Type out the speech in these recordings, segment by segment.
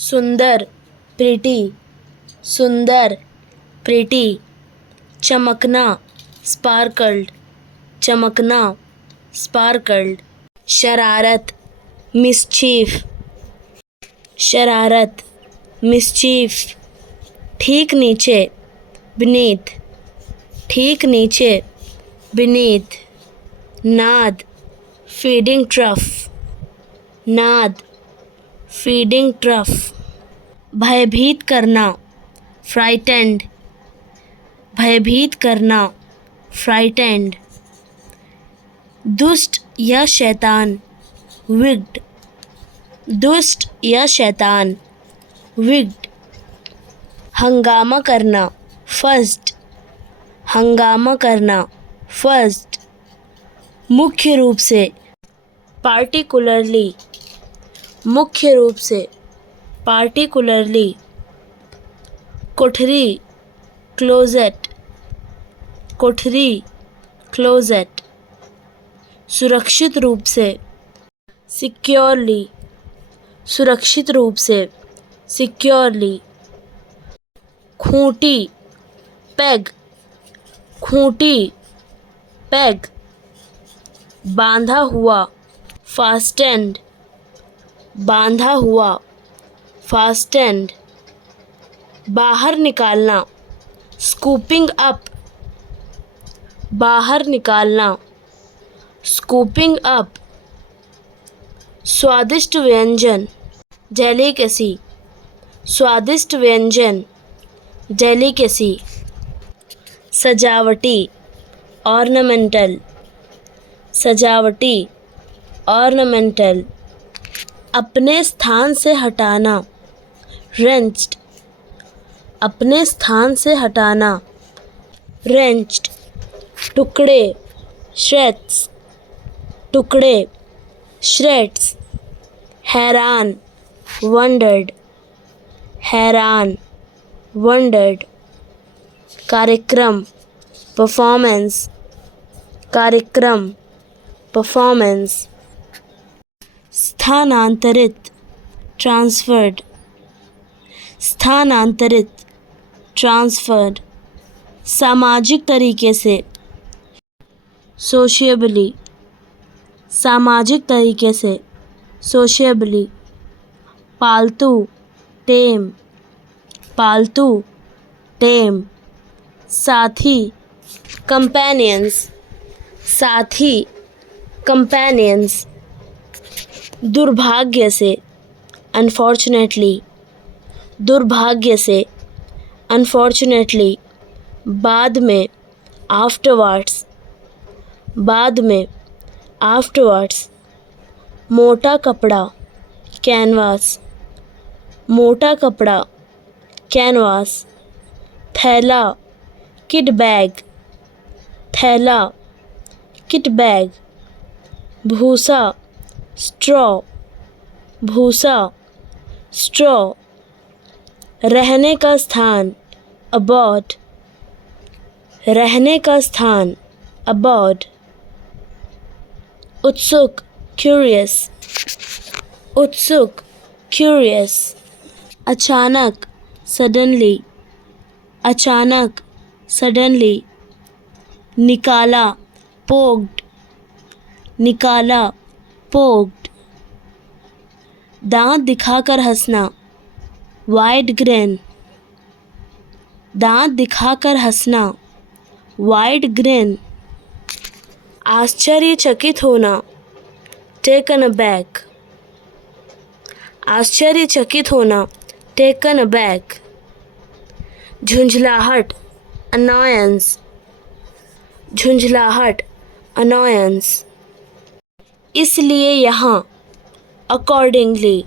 सुंदर प्रिटी, सुंदर प्रिटी। चमकना स्पार्कल्ड, चमकना स्पार्कल्ड। शरारत मिसचीफ, शरारत मिसचीफ। ठीक नीचे beneath, ठीक नीचे beneath। नाद फीडिंग ट्रफ, नाद फीडिंग ट्रफ। भयभीत करना फ्राइटेंड, भयभीत करना फ्राइटेंड। दुष्ट या शैतान विक्ड, दुष्ट या शैतान विक्ड। हंगामा करना फर्स्ट, हंगामा करना फर्स्ट। मुख्य रूप से पार्टिकुलरली, मुख्य रूप से पार्टिकुलरली। कोठरी क्लोजेट, कोठरी क्लोजेट। सुरक्षित रूप से सिक्योरली, सुरक्षित रूप से securely. Khunti peg, Khunti peg. बांधा हुआ फास्टेंड, बांधा हुआ फास्टेंड। बाहर निकालना स्कूपिंग अप, बाहर निकालना स्कूपिंग अप। स्वादिष्ट व्यंजन डेलिकेसी, स्वादिष्ट व्यंजन डेलिकेसी। सजावटी ऑर्नामेंटल, सजावटी ऑर्नामेंटल। अपने स्थान से हटाना रेंच्ड, अपने स्थान से हटाना रेंच्ड। टुकड़े श्रेड्स, टुकड़े श्रेड्स। हैरान वंडर्ड, हैरान वंडर्ड। कार्यक्रम परफॉर्मेंस, कार्यक्रम परफॉर्मेंस। स्थानांतरित ट्रांसफर्ड, स्थानांतरित ट्रांसफर्ड। सामाजिक तरीके से सोशिएबली, सामाजिक तरीके से सोशिएबली। पालतू टेम, पालतू टेम। साथी कंपेनियंस, साथी कंपेनियंस। दुर्भाग्य से अनफॉर्चुनेटली, दुर्भाग्य से अनफॉर्चुनेटली। बाद में आफ्टरवर्ड्स, बाद में आफ्टरवर्ड्स। मोटा कपड़ा कैनवास, मोटा कपड़ा कैनवास। थैला किट बैग, थैला किट बैग। भूसा स्ट्रॉ, भूसा स्ट्रॉ। रहने का स्थान अबॉर्ड, रहने का स्थान अबॉर्ड। उत्सुक क्यूरियस, उत्सुक क्यूरियस। अचानक सडनली, अचानक सडनली। निकाला पोक्ड, निकाला पोक्ड। दांत दिखाकर हंसना वाइड ग्रिन, दांत दिखाकर हंसना वाइड ग्रिन। आश्चर्यचकित होना टेकन अबैक, आश्चर्यचकित होना टेकन अबैक। झुंझलाहट अनॉयंस, झुंझलाहट अनॉयंस। इसलिए यहाँ अकॉर्डिंगली,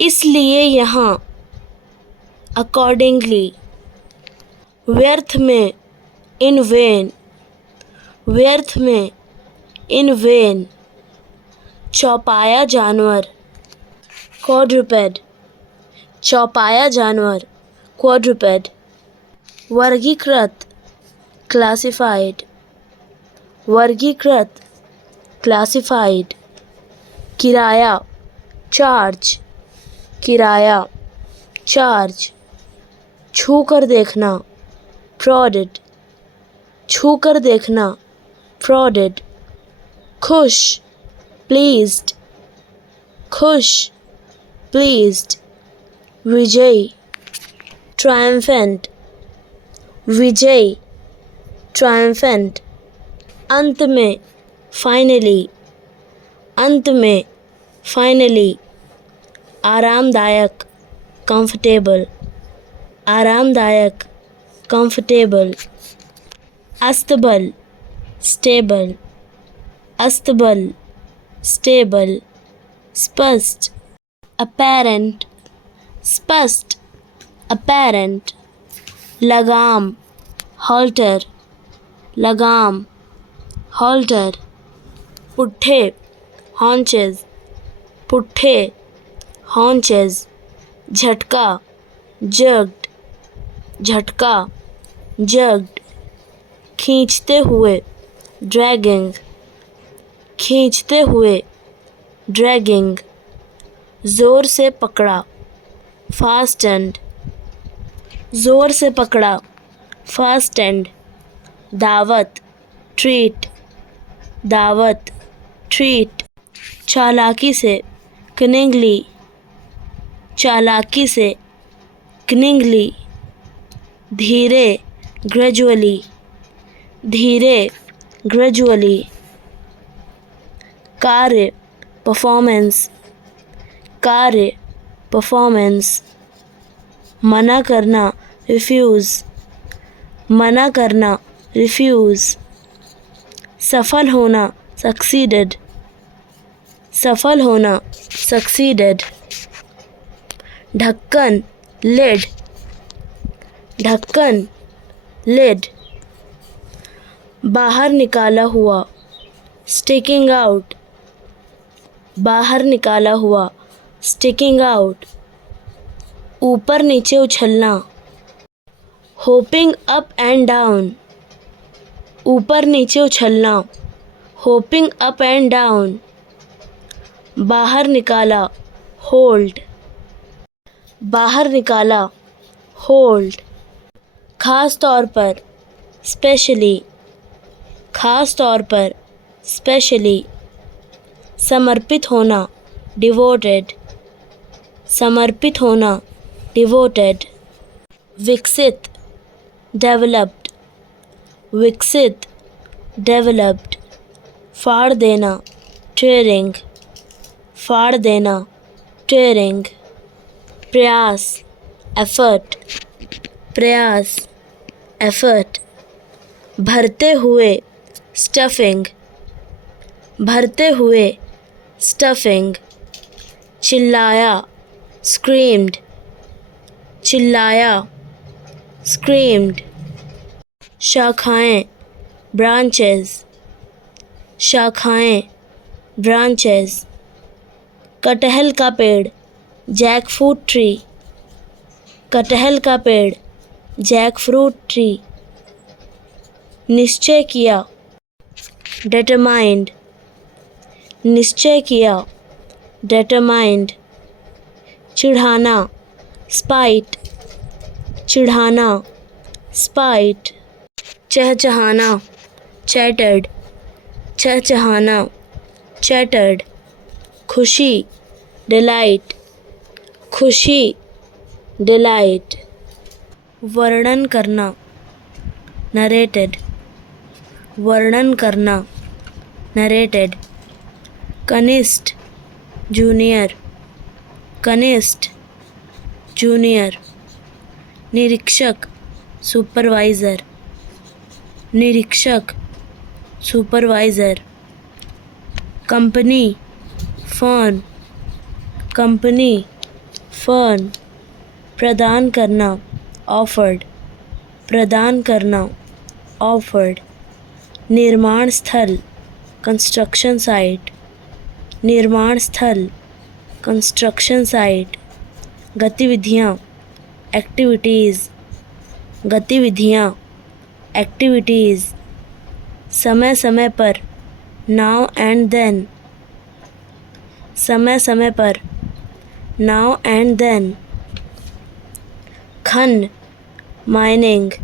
इसलिए यहाँ अकॉर्डिंगली। व्यर्थ में इन वेन, व्यर्थ में इन वेन। चौपाया जानवर क्वाड्रूपेड, चौपाया जानवर क्वाड्रूपेड। वर्गीकृत क्लासिफाइड, वर्गीकृत क्लासिफाइड। किराया चार्ज, किराया, चार्ज, छू कर देखना, prodded, छू कर देखना, prodded, खुश, pleased, खुश, pleased, विजय, triumphant, विजय, triumphant, अंत में, finally, अंत में, finally, आरामदायक, comfortable, आरामदायक, comfortable, अस्तबल, stable, अस्तबल, stable, स्पष्ट, apparent, स्पष्ट, apparent, लगाम, halter, लगाम, halter, पुट्ठे, haunches, पुट्ठे, haunches, झटका, jerked, झटका, jerked, खींचते हुए, dragging, खींचते हुए, dragging, जोर से पकड़ा, fastened, जोर से पकड़ा, fastened, दावत, treat, दावत, treat, चालाकी से, cunningly, चालाकी से, cunningly, धीरे, gradually, धीरे, gradually, कार्य, performance, कार्य, performance, मना करना, refuse, मना करना, refuse, सफल होना, succeeded, सफल होना, succeeded, ढक्कन, lid, ढक्कन, lid, बाहर निकाला हुआ, sticking out, बाहर निकाला हुआ, sticking out, ऊपर नीचे उछलना, hopping up and down, ऊपर नीचे उछलना, hopping up and down, बाहर निकाला, hold, बाहर निकाला, hold, खास तौर पर, specially, खास तौर पर, specially, समर्पित होना, devoted, समर्पित होना, devoted, विकसित, developed, विकसित, developed, फाड़ देना, tearing, फाड़ देना, tearing, प्रयास, effort, प्रयास, effort, भरते हुए, stuffing, भरते हुए, stuffing, चिल्लाया, screamed, चिल्लाया, screamed, शाखाएं, branches, शाखाएं, branches, कटहल का पेड़, jackfruit tree, कटहल का पेड़, jackfruit tree, निश्चय किया, determined, निश्चय किया, determined, चिढ़ाना, spite, चिढ़ाना, spite, चहचहाना, chattered, चहचहाना, chattered, खुशी, delight, खुशी, delight, वर्णन करना, narrated, वर्णन करना, narrated, कनिष्ठ, जूनियर, कनिष्ठ, जूनियर, निरीक्षक, सुपरवाइज़र, निरीक्षक, supervisor, company, fern, company, fern, प्रदान करना, ऑफर्ड, प्रदान करना, ऑफर्ड, निर्माण स्थल, कंस्ट्रक्शन साइट, निर्माण स्थल, कंस्ट्रक्शन साइट, गतिविधियाँ, एक्टिविटीज़, गतिविधियाँ, एक्टिविटीज़, समय समय पर, नाउ एंड देन, समय समय पर, now and then. Khan, mining,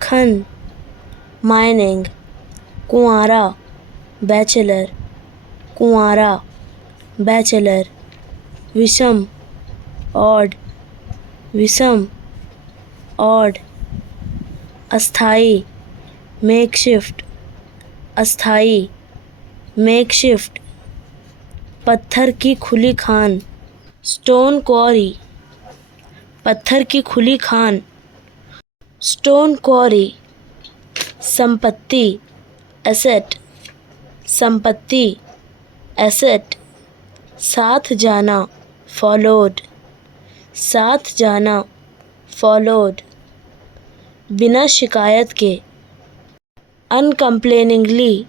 Khan, mining. Kuara, bachelor, Kuara, bachelor. Visham, odd, Visham, odd. Asthai, makeshift, Asthai, makeshift. पत्थर की खुली खान, स्टोन क्वारी, पत्थर की खुली खान, स्टोन क्वारी. संपत्ति, एसेट, संपत्ति, एसेट. साथ जाना, फॉलोड, साथ जाना, फॉलोड. बिना शिकायत के, अनकम्प्लेनिंगली,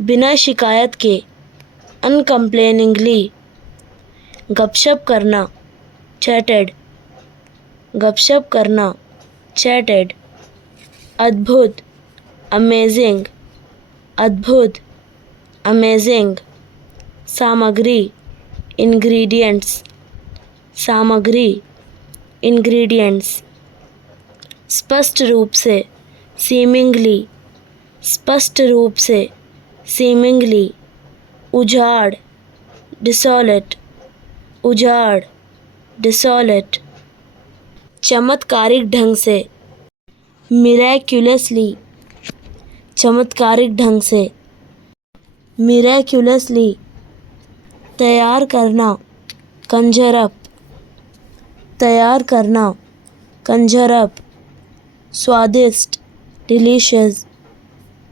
बिना शिकायत के, अनकम्प्लेनिंगली. गपशप करना, चैटेड, गपशप करना, चैटेड. अद्भुत, अमेजिंग, अद्भुत, अमेजिंग. सामग्री, इंग्रेडिएंट्स, सामग्री, इंग्रेडिएंट्स. स्पष्ट रूप से, सीमिंगली, स्पष्ट रूप से, सीमिंगली. उजाड़, डिसॉलेट, उजाड़, डिसॉलेट. चमत्कारिक ढंग से, मिरेक्युलसली, चमत्कारिक ढंग से, मिरेक्युलसली. तैयार करना, कंजर अप, तैयार करना, कंजर अप. स्वादिष्ट, डिलीशियस,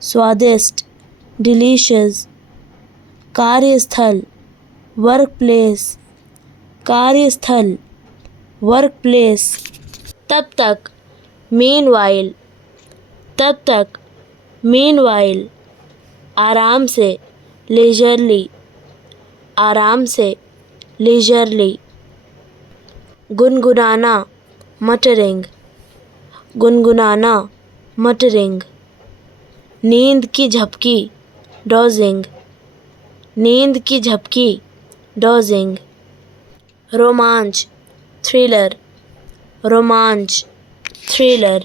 स्वादिष्ट, डिलीशियस. कार्यस्थल, वर्क प्लेस, कार्यस्थल, वर्क प्लेस. तब तक, मीनवाइल, तब तक, मीनवाइल. आराम से, लेजरली, आराम से, लेजरली. गुनगुनाना, मटरिंग, गुनगुनाना, मटरिंग. नींद की झपकी, डोजिंग, नींद की झपकी, डोजिंग. रोमांच, थ्रिलर, रोमांच, थ्रिलर.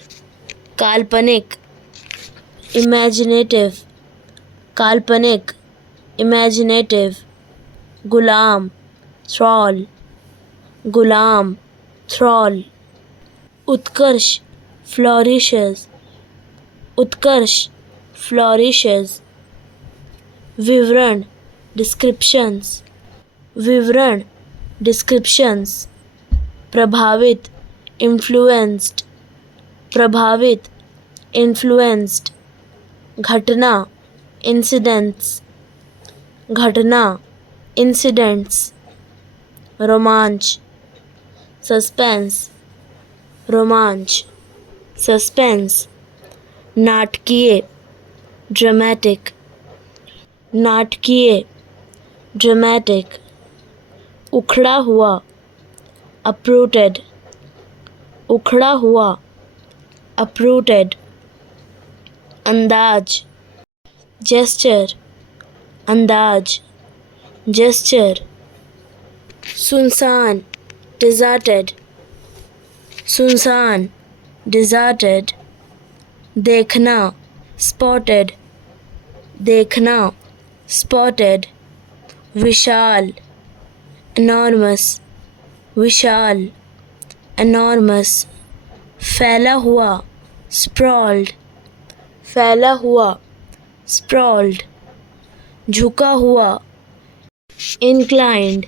काल्पनिक, इमेजिनेटिव, काल्पनिक, इमेजिनेटिव. गुलाम, थ्रॉल, गुलाम, थ्रॉल. उत्कर्ष, फ्लोरिशेस, उत्कर्ष, फ्लोरिशेस. विवरण, डिस्क्रिप्शंस, विवरण, डिस्क्रिप्शंस. प्रभावित, इन्फ्लुएंस्ड, प्रभावित, इन्फ्लुएंस्ड. घटना, इंसिडेंट्स, घटना, इंसिडेंट्स. रोमांच, सस्पेंस, रोमांच, सस्पेंस. नाटकीय, ड्रामेटिक, नाटकीय, ड्रामेटिक. उखड़ा हुआ, uprooted, उखड़ा हुआ, uprooted. अंदाज, gesture, अंदाज, gesture. सुनसान, deserted, सुनसान, deserted. देखना, spotted, देखना, spotted. विशाल, enormous, विशाल, enormous. फैला हुआ, sprawled, फैला हुआ, sprawled. झुका हुआ, inclined,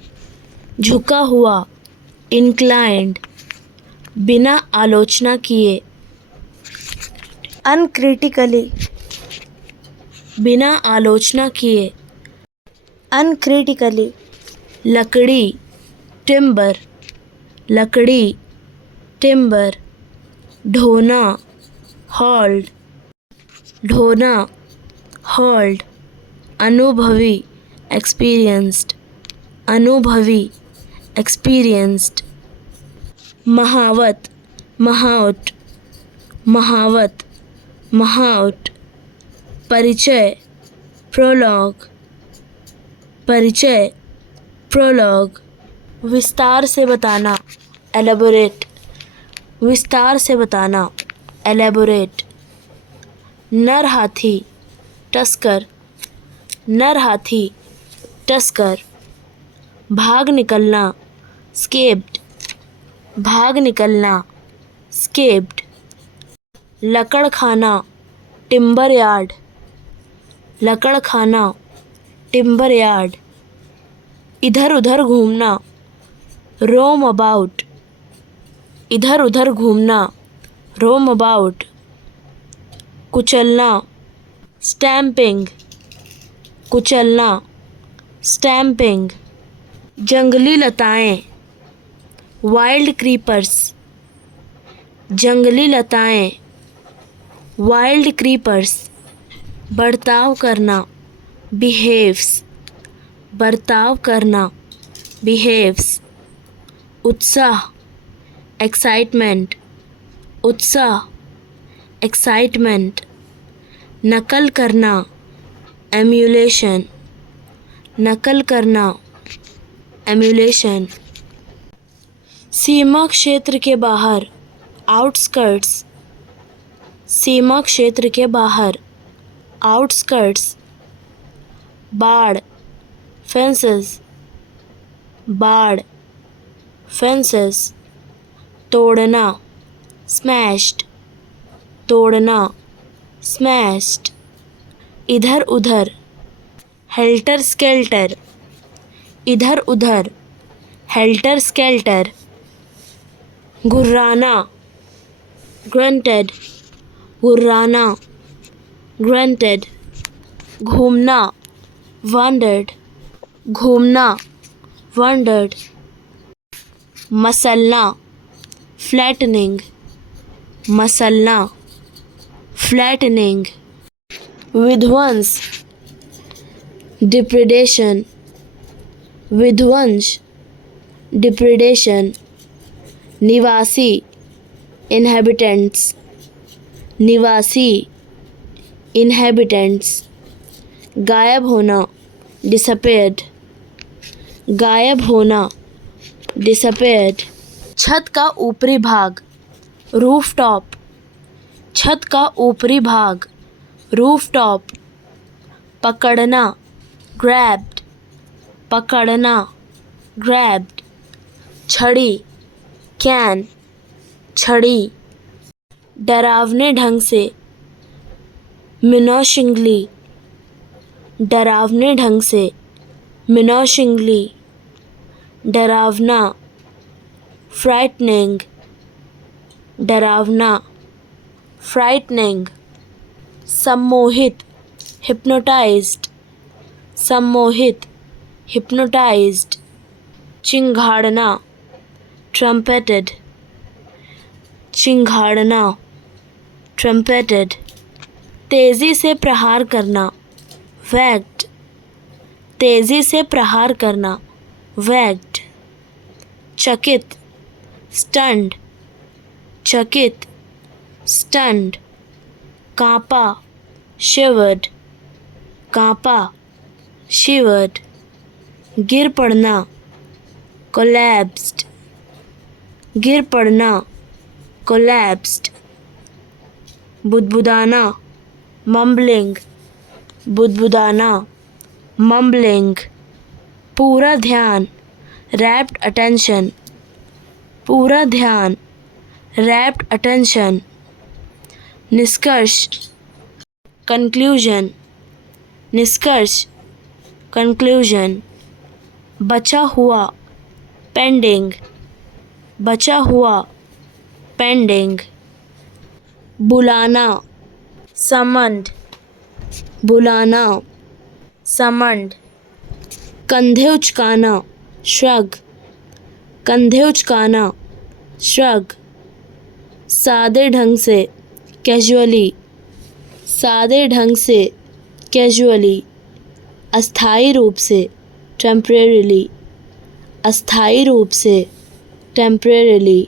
झुका हुआ, inclined. बिना आलोचना किए, uncritically, बिना आलोचना किए, uncritically. लकड़ी, टिम्बर, लकड़ी, टिम्बर. ढोना, हॉल्ड, ढोना, हॉल्ड. अनुभवी, एक्सपीरियंस्ड, अनुभवी, एक्सपीरियंस्ड. महावत, महाउट, महावत, महाउट. परिचय, प्रोलॉग, परिचय, प्रोलॉग. विस्तार से बताना, एलेबोरेट, विस्तार से बताना, एलेबोरेट। नर हाथी, टस्कर, नर हाथी, टस्कर। भाग निकलना, स्केप्ड, भाग निकलना, स्केप्ड। लकड़ खाना, टिम्बर यार्ड, लकड़ खाना, टिम्बर यार्ड। इधर उधर घूमना, रोम अबाउट, इधर उधर घूमना, रोम अबाउट। कुचलना, स्टैम्पिंग, कुचलना, स्टैम्पिंग। जंगली लताएं, वाइल्ड क्रीपर्स, जंगली लताएं, वाइल्ड क्रीपर्स। बर्ताव करना, बिहेव्स, बर्ताव करना, बिहेव्स। उत्साह, एक्साइटमेंट, उत्साह, एक्साइटमेंट। नकल करना, एम्यूलेशन, नकल करना, एम्यूलेशन। सीमा क्षेत्र के बाहर, आउटस्कर्ट्स, सीमा क्षेत्र के बाहर, आउटस्कर्ट्स। बाड़, फेंसेस, बाड़, फेंसेस। तोड़ना, स्मैश्ड, तोड़ना, स्मैश्ड। इधर उधर, हेल्टर स्केल्टर, इधर उधर, हेल्टर स्केल्टर। घुर्राना, ग्रंटेड, घुर्राना, ग्रंटेड। घूमना, वंडर्ड, घूमना, वंडर्ड। मसलना, फ्लैटनिंग, मसलना, फ्लैटनिंग। विध्वंस, डिप्रेडेशन, विध्वंस, डिप्रेडेशन। निवासी, इनहेबिटेंट्स, निवासी, इनहेबिटेंट्स। गायब होना, डिसअपेयर्ड, गायब होना, डिसअपेयर्ड। छत का ऊपरी भाग, रूफटॉप, छत का ऊपरी भाग, रूफटॉप। पकड़ना, ग्रैब्ड, पकड़ना, ग्रैब्ड। छड़ी, कैन, छड़ी। डरावने ढंग से, मिनोशिंगली, डरावने ढंग से, मिनोशिंगली। डरावना, फ्राइटनिंग, डरावना, फ्राइटनिंग। सम्मोहित, हिप्नोटाइज्ड, सम्मोहित, हिप्नोटाइज्ड। चिंघाड़ना, ट्रम्पेटेड, चिंघाड़ना, ट्रम्पेटेड। तेजी से प्रहार करना, वैग्ड, तेजी से प्रहार करना, वैग्ड। चकित, स्टन्ड, चकित, स्टन्ड। कांपा, शिवर्ड, कांपा, शिवर्ड। गिर पड़ना, कोलैप्स्ड, गिर पड़ना, कोलैप्स्ड। बुदबुदाना, मम्बलिंग, बुदबुदाना, मम्बलिंग। पूरा ध्यान, रैप्ट अटेंशन, पूरा ध्यान, रैप्ट अटेंशन। निष्कर्ष, कंक्लूजन, निष्कर्ष, कंक्लूजन। बचा हुआ, पेंडिंग, बचा हुआ, पेंडिंग। बुलाना, समन्ड, बुलाना, समन्ड। कंधे उचकाना, श्रग, कंधे उचकाना, श्रग। सादे ढंग से, कैजुअली, सादे ढंग से, कैजुअली। अस्थायी रूप से, टेम्परेरीली, अस्थायी रूप से, टेम्परेरीली।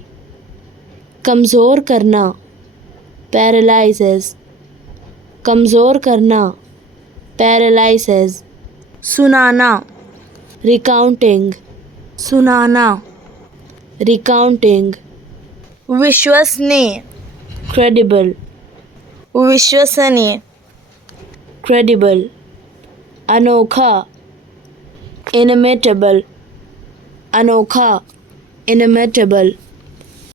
कमज़ोर करना, पैरालाइजेस, कमज़ोर करना, पैरालाइजेस। सुनाना, रिकाउंटिंग, सुनाना, recounting, विश्वसनीय, credible, विश्वसनीय, credible, अनोखा, inimitable, अनोखा, inimitable,